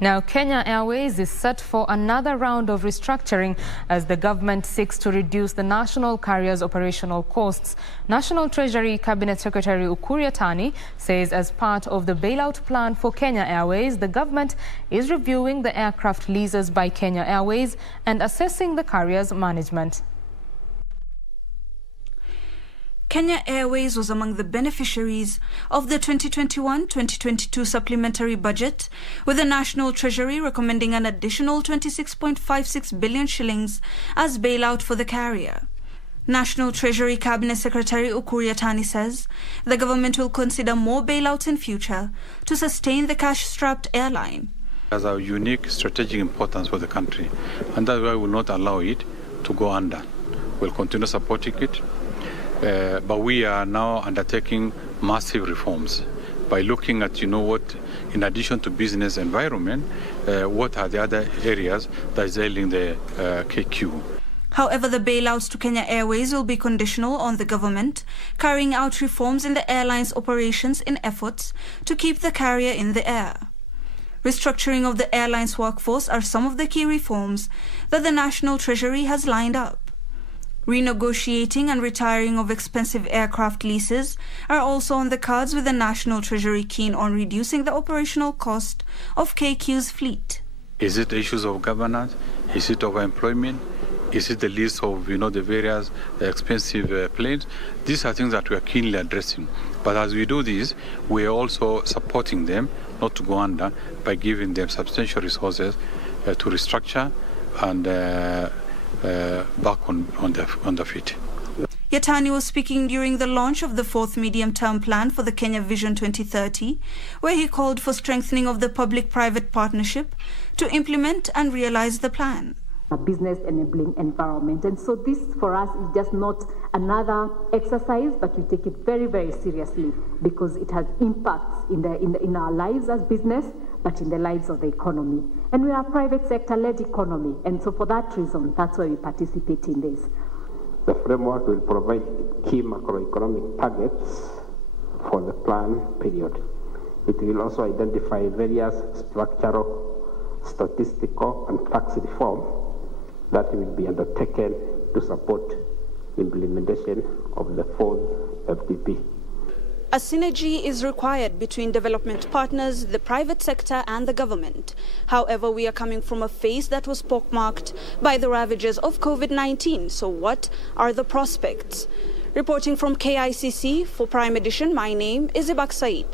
Now, Kenya Airways is set for another round of restructuring as the government seeks to reduce the national carrier's operational costs. National Treasury Cabinet Secretary Ukur Yatani says as part of the bailout plan for Kenya Airways, the government is reviewing the aircraft leases by Kenya Airways and assessing the carrier's management. Kenya Airways was among the beneficiaries of the 2021-2022 supplementary budget, with the National Treasury recommending an additional 26.56 billion shillings as bailout for the carrier. National Treasury Cabinet Secretary Ukur Yatani says the government will consider more bailouts in future to sustain the cash-strapped airline. It has a unique strategic importance for the country, and that's why we will not allow it to go under. We'll continue supporting it. But we are now undertaking massive reforms by looking at, what, in addition to business environment, what are the other areas that is ailing the KQ. However, the bailouts to Kenya Airways will be conditional on the government carrying out reforms in the airline's operations in efforts to keep the carrier in the air. Restructuring of the airline's workforce are some of the key reforms that the National Treasury has lined up. Renegotiating and retiring of expensive aircraft leases are also on the cards, with the National Treasury keen on reducing the operational cost of KQ's fleet. Is it issues of governance? Is it of employment? Is it the lease of, the various expensive planes? These are things that we are keenly addressing. But as we do this, we are also supporting them not to go under by giving them substantial resources to restructure and back on the feet. Yatani was speaking during the launch of the fourth medium-term plan for the Kenya Vision 2030, where he called for strengthening of the public-private partnership to implement and realize the plan. A business enabling environment, and so this for us is just not another exercise, but we take it very, very seriously because it has impacts in our lives as business, but in the lives of the economy. And we are a private sector-led economy, and so for that reason, that's why we participate in this. The framework will provide key macroeconomic targets for the plan period. It will also identify various structural, statistical, and tax reform that will be undertaken to support implementation of the fourth FDP. A synergy is required between development partners, the private sector and the government. However, we are coming from a phase that was pockmarked by the ravages of COVID-19. So what are the prospects? Reporting from KICC for Prime Edition, my name is Ibak Said.